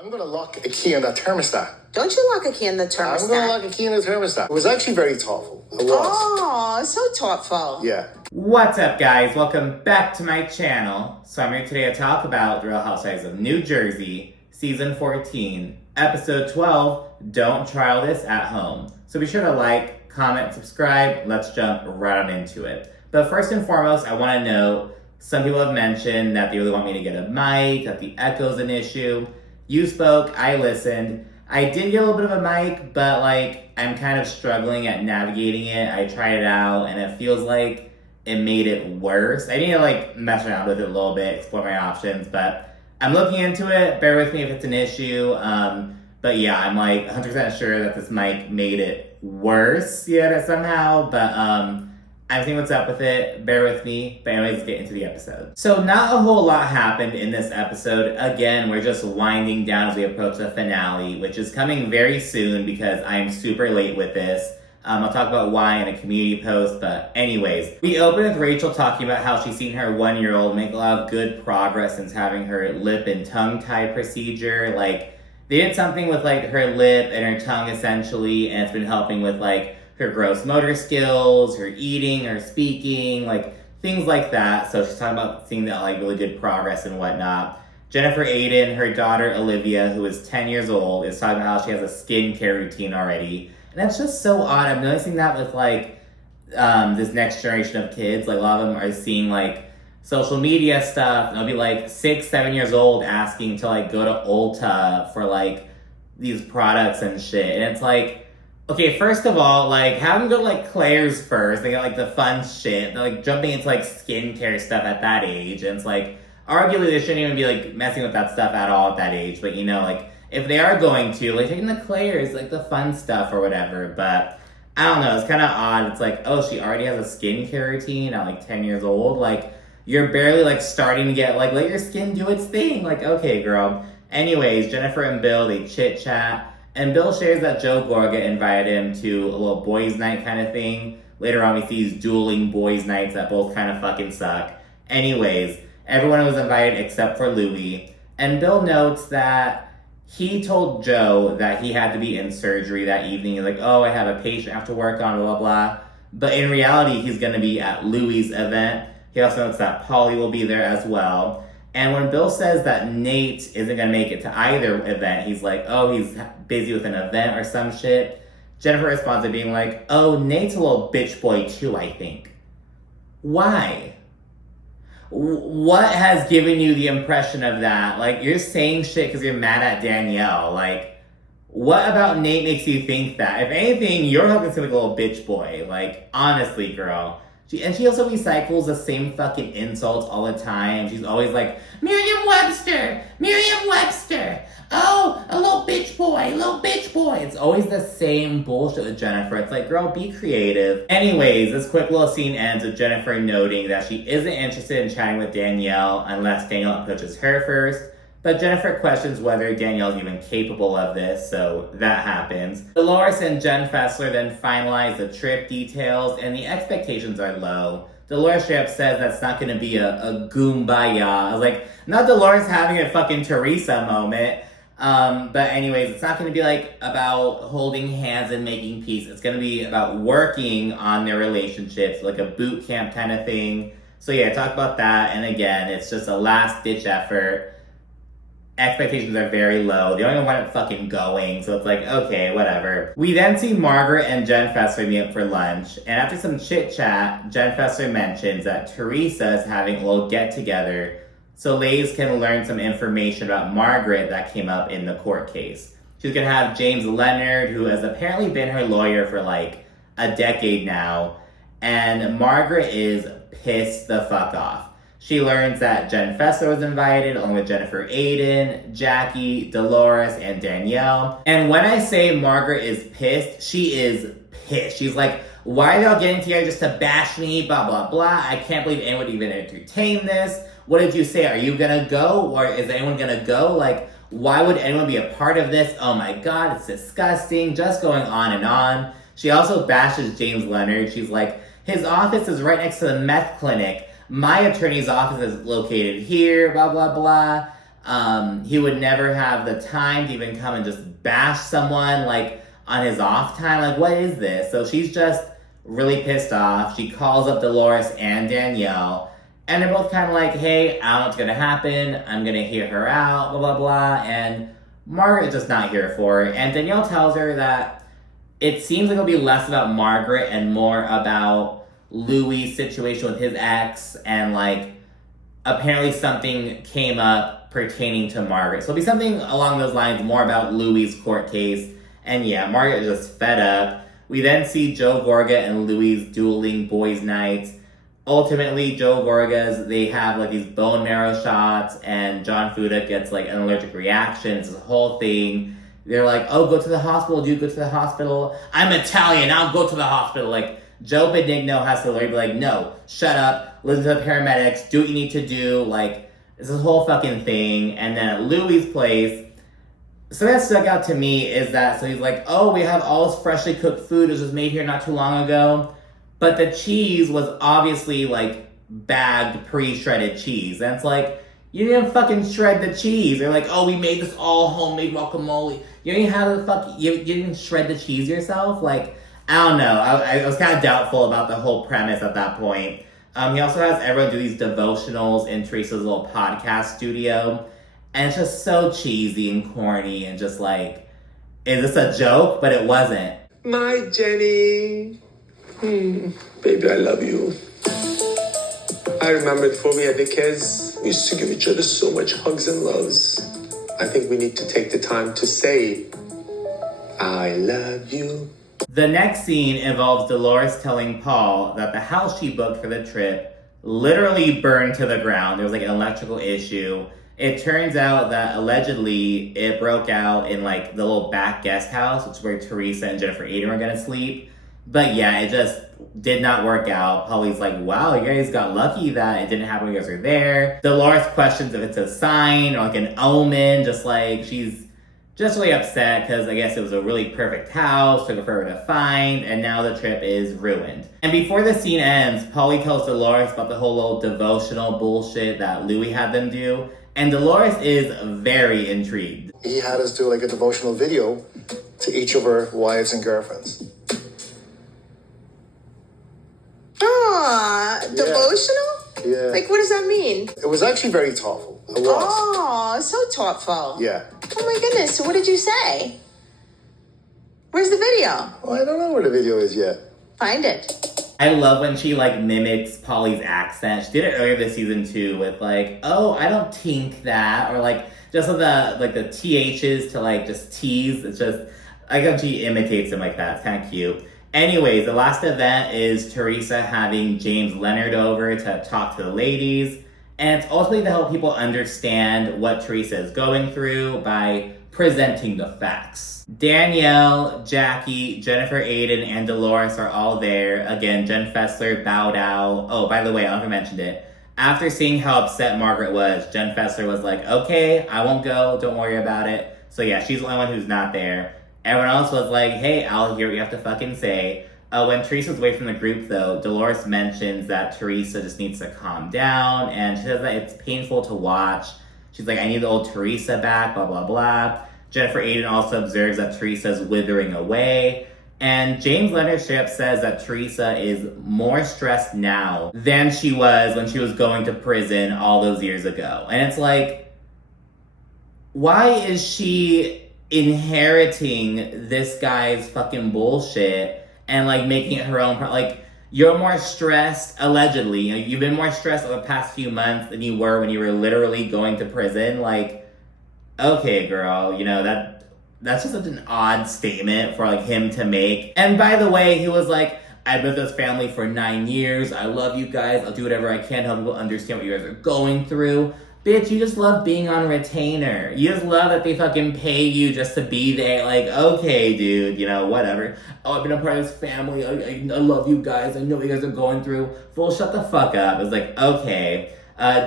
I'm going to lock a key on that thermostat. Don't you lock a key in the thermostat? I'm going to lock a key in the thermostat. It was actually very thoughtful. It was. Oh, so thoughtful. Yeah. What's up, guys? Welcome back to my channel. So I'm here today to talk about The Real Housewives of New Jersey, Season 14, Episode 12, Don't Trial This at Home. So be sure to like, comment, subscribe. Let's jump right on into it. But first and foremost, I want to note, some people have mentioned that they really want me to get a mic, that the echo's an issue. You spoke, I listened. I did get a little bit of a mic, but I'm kind of struggling at navigating it. I tried it out and it feels like it made it worse. I need to mess around with it a little bit, explore my options, but I'm looking into it. Bear with me if it's an issue. But yeah, I'm 100% sure that this mic made it worse somehow, but I'm seeing what's up with it. Bear with me. But anyways, let's get into the episode. So not a whole lot happened in this episode. Again, we're just winding down as we approach the finale, which is coming very soon because I'm super late with this. I'll talk about why in a community post, but anyways. We open with Rachel talking about how she's seen her 1-year-old make a lot of good progress since having her lip and tongue tie procedure. They did something with her lip and her tongue essentially, and it's been helping with her gross motor skills, her eating, her speaking, things like that. So she's talking about seeing that really good progress and whatnot. Jennifer Aiden, her daughter Olivia, who is 10 years old, is talking about how she has a skincare routine already. And that's just so odd. I'm noticing that with this next generation of kids. A lot of them are seeing social media stuff. And they'll be 6, 7 years old asking to go to Ulta for these products and shit. And it's okay, first of all, have them go to Claire's first. They got the fun shit. They're jumping into skincare stuff at that age. And it's arguably they shouldn't even be messing with that stuff at all at that age. But if they are going to, taking the Claire's, the fun stuff or whatever. But I don't know, it's kind of odd. It's oh, she already has a skincare routine at 10 years old. You're barely starting to get let your skin do its thing. Okay, girl. Anyways, Jennifer and Bill, they chit chat. And Bill shares that Joe Gorga invited him to a little boys' night kind of thing. Later on, we see these dueling boys' nights that both kind of fucking suck. Anyways, everyone was invited except for Louis. And Bill notes that he told Joe that he had to be in surgery that evening. He's oh, I have a patient I have to work on, blah, blah, blah. But in reality, he's going to be at Louis' event. He also notes that Polly will be there as well. And when Bill says that Nate isn't going to make it to either event, he's oh, he's busy with an event or some shit. Jennifer responds to being oh, Nate's a little bitch boy too, I think. Why? What has given you the impression of that? You're saying shit because you're mad at Danielle. What about Nate makes you think that? If anything, you're hooking to a little bitch boy. Honestly, girl. And she also recycles the same fucking insults all the time. She's always Merriam-Webster! Merriam-Webster! Oh, a little bitch boy, little bitch boy. It's always the same bullshit with Jennifer. It's girl, be creative. Anyways, this quick little scene ends with Jennifer noting that she isn't interested in chatting with Danielle unless Danielle approaches her first. But Jennifer questions whether Danielle's even capable of this, so that happens. Dolores and Jen Fessler then finalize the trip details, and the expectations are low. Dolores straight up says that's not going to be a goombaya. I was not Dolores having a fucking Teresa moment. But anyways, it's not going to be about holding hands and making peace. It's going to be about working on their relationships, a boot camp kind of thing. So yeah, talk about that. And again, it's just a last ditch effort. Expectations are very low. They don't even want it fucking going, so it's okay, whatever. We then see Margaret and Jen Fessler meet up for lunch, and after some chit-chat, Jen Fessler mentions that Teresa is having a little get-together so ladies can learn some information about Margaret that came up in the court case. She's gonna have James Leonard, who has apparently been her lawyer for a decade now, and Margaret is pissed the fuck off. She learns that Jen Fessler was invited, along with Jennifer Aiden, Jackie, Dolores, and Danielle. And when I say Margaret is pissed, she is pissed. She's why are y'all getting together just to bash me, blah, blah, blah. I can't believe anyone would even entertain this. What did you say? Are you gonna go? Or is anyone gonna go? Why would anyone be a part of this? Oh my God, it's disgusting. Just going on and on. She also bashes James Leonard. She's his office is right next to the meth clinic. My attorney's office is located here, blah, blah, blah. He would never have the time to even come and just bash someone, like, on his off time. Like, what is this? So she's just really pissed off. She calls up Dolores and Danielle, and they're both kind of like, hey, I don't know what's going to happen. I'm going to hear her out, blah, blah, blah. And Margaret is just not here for it. And Danielle tells her that it seems like it'll be less about Margaret and more about Louis' situation with his ex, and, like, apparently something came up pertaining to Margaret. So it'll be something along those lines, more about Louis' court case. And yeah, Margaret is just fed up. We then see Joe Gorga and Louis dueling boys' nights. Ultimately, Joe Gorga's, they have like these bone marrow shots, and John Fuda gets like an allergic reaction. It's this whole thing. They're like, oh, go to the hospital, dude, go to the hospital. I'm Italian, I'll go to the hospital. Like, Joe Benigno has to literally be like, no, shut up, listen to the paramedics, do what you need to do. Like, it's this whole fucking thing. And then at Louis' place, so that stuck out to me is that, so he's like, oh, we have all this freshly cooked food. It was just made here not too long ago. But the cheese was obviously, like, bagged, pre-shredded cheese. And it's like, you didn't fucking shred the cheese. They're like, oh, we made this all homemade guacamole. You didn't have the you didn't shred the cheese yourself? Like, I don't know. I was kind of doubtful about the whole premise at that point. He also has everyone do these devotionals in Teresa's little podcast studio. And it's just so cheesy and corny and just like, is this a joke? But it wasn't. My Jenny. Baby, I love you. I remember before we had the kids, we used to give each other so much hugs and loves. I think we need to take the time to say, I love you. The next scene involves Dolores telling Paul that the house she booked for the trip literally burned to the ground. There was like an electrical issue. It turns out that allegedly it broke out in like the little back guest house, which is where Teresa and Jennifer Aiden were gonna sleep. But yeah, it just did not work out. Polly's like, wow, you guys got lucky that it didn't happen when you guys were there. Dolores questions if it's a sign or like an omen, just like she's just really upset because I guess it was a really perfect house, took her forever to find, and now the trip is ruined. And before the scene ends, Polly tells Dolores about the whole little devotional bullshit that Louis had them do. And Dolores is very intrigued. He had us do like a devotional video to each of our wives and girlfriends. Aw, devotional? Yeah. Like, what does that mean? It was actually very thoughtful. It was. Oh, so thoughtful. Yeah. Oh my goodness, so what did you say? Where's the video? Well, I don't know where the video is yet. Find it. I love when she like mimics Polly's accent. She did it earlier this season too with like, oh, I don't think that, or like just with the THs to like just tease. It's just, I guess she imitates him like that. It's kind of cute. Anyways, the last event is Teresa having James Leonard over to talk to the ladies. And it's ultimately to help people understand what Teresa is going through by presenting the facts. Danielle, Jackie, Jennifer Aiden, and Dolores are all there. Again, Jen Fessler bowed out. Oh, by the way, I don't know if I mentioned it. After seeing how upset Margaret was, Jen Fessler was like, okay, I won't go, don't worry about it. So yeah, she's the only one who's not there. Everyone else was like, hey, I'll hear what you have to fucking say. When Teresa's away from the group, though, Dolores mentions that Teresa just needs to calm down, and she says that it's painful to watch. She's like, I need the old Teresa back, blah, blah, blah. Jennifer Aiden also observes that Teresa's withering away. And James Leonard straight up says that Teresa is more stressed now than she was when she was going to prison all those years ago. And it's like, why is she inheriting this guy's fucking bullshit and like making it her own? Like, you're more stressed, allegedly. You know, you've been more stressed over the past few months than you were when you were literally going to prison. Like, okay, girl, you know, that's just such an odd statement for like him to make. And by the way, he was like, I've been with this family for 9 years. I love you guys. I'll do whatever I can to help people understand what you guys are going through. Bitch, you just love being on retainer. You just love that they fucking pay you just to be there. Like, okay, dude, you know, whatever. Oh, I've been a part of this family. I love you guys. I know what you guys are going through. Fool, shut the fuck up. It's like, okay.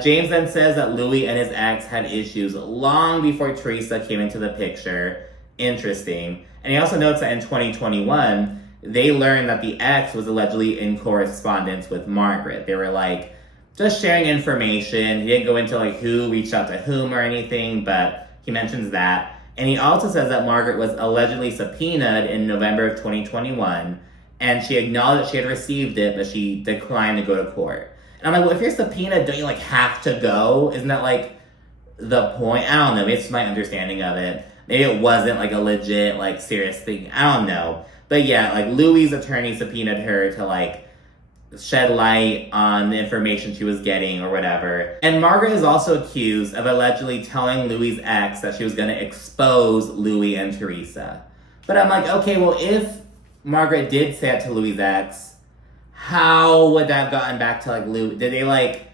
James then says that Louis and his ex had issues long before Teresa came into the picture. Interesting. And he also notes that in 2021, they learned that the ex was allegedly in correspondence with Margaret. They were like, just sharing information. He didn't go into like who reached out to whom or anything, but he mentions that. And he also says that Margaret was allegedly subpoenaed in November of 2021, and she acknowledged she had received it, but she declined to go to court. And I'm like, well, if you're subpoenaed, don't you like have to go? Isn't that like the point? I don't know. Maybe it's my understanding of it. Maybe it wasn't like a legit, like serious thing. I don't know. But yeah, like Louis' attorney subpoenaed her to like shed light on the information she was getting or whatever. And Margaret is also accused of allegedly telling Louis' ex that she was going to expose Louis and Teresa. But I'm like, okay, well, if Margaret did say it to Louis' ex, how would that have gotten back to like Louis? Did they like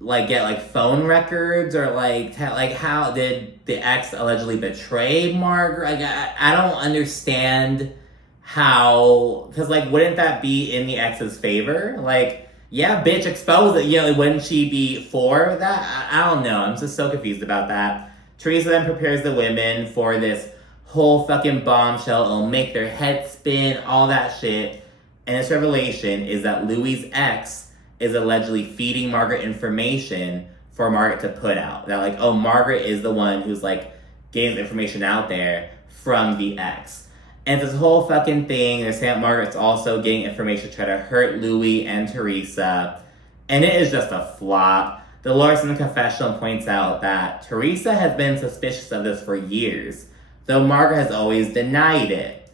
get like phone records or like how did the ex allegedly betray Margaret? Like I don't understand how, because like wouldn't that be in the ex's favor? Like, yeah, bitch, expose it. You know, wouldn't she be for that? I don't know. I'm just so confused about that. Teresa then prepares the women for this whole fucking bombshell. It'll make their head spin, all that shit. And this revelation is that Louis' ex is allegedly feeding Margaret information for Margaret to put out. That like, oh, Margaret is the one who's like getting the information out there from the ex. And this whole fucking thing, they're saying that Margaret's also getting information to try to hurt Louis and Teresa. And it is just a flop. Dolores in the confessional points out that Teresa has been suspicious of this for years, though Margaret has always denied it.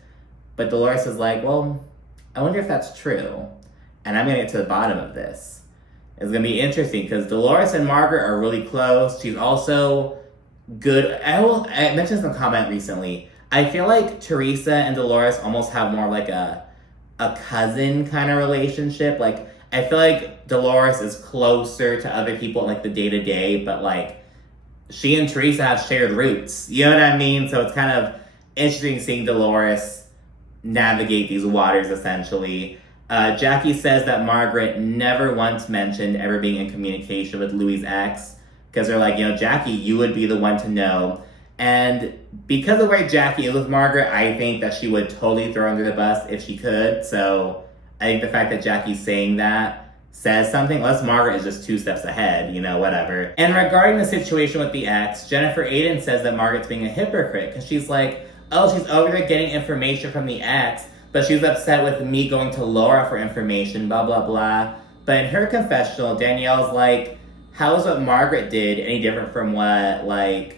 But Dolores is like, well, I wonder if that's true. And I'm gonna get to the bottom of this. It's gonna be interesting because Dolores and Margaret are really close. She's also good. I mentioned this in a comment recently. I feel like Teresa and Dolores almost have more like a cousin kind of relationship. Like, I feel like Dolores is closer to other people in like the day-to-day, but like she and Teresa have shared roots. You know what I mean? So it's kind of interesting seeing Dolores navigate these waters, essentially. Jackie says that Margaret never once mentioned ever being in communication with Louis' ex, because they're like, you know, Jackie, you would be the one to know. And because of where Jackie is with Margaret, I think that she would totally throw her under the bus if she could. So I think the fact that Jackie's saying that says something, unless Margaret is just 2 steps ahead, you know, whatever. And regarding the situation with the ex, Jennifer Aiden says that Margaret's being a hypocrite, because she's like, oh, she's over there getting information from the ex, but she was upset with me going to Laura for information, blah, blah, blah. But in her confessional, Danielle's like, how is what Margaret did any different from what, like,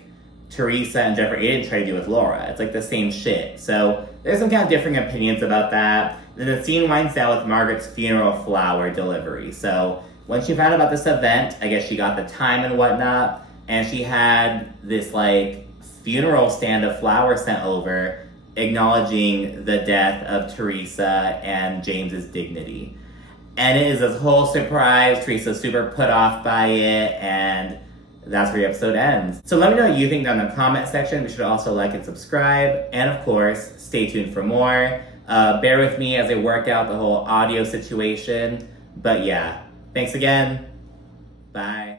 Teresa and Jennifer Aiden tried to do with Laura? It's like the same shit. So there's some kind of differing opinions about that. Then the scene winds down with Margaret's funeral flower delivery. So when she found out about this event, I guess she got the time and whatnot, and she had this, like, funeral stand of flowers sent over acknowledging the death of Teresa and James's dignity. And it is this whole surprise. Teresa's super put off by it, and that's where the episode ends. So let me know what you think down in the comment section. Be sure to also like and subscribe. And of course, stay tuned for more. Bear with me as I work out the whole audio situation. But yeah, thanks again. Bye.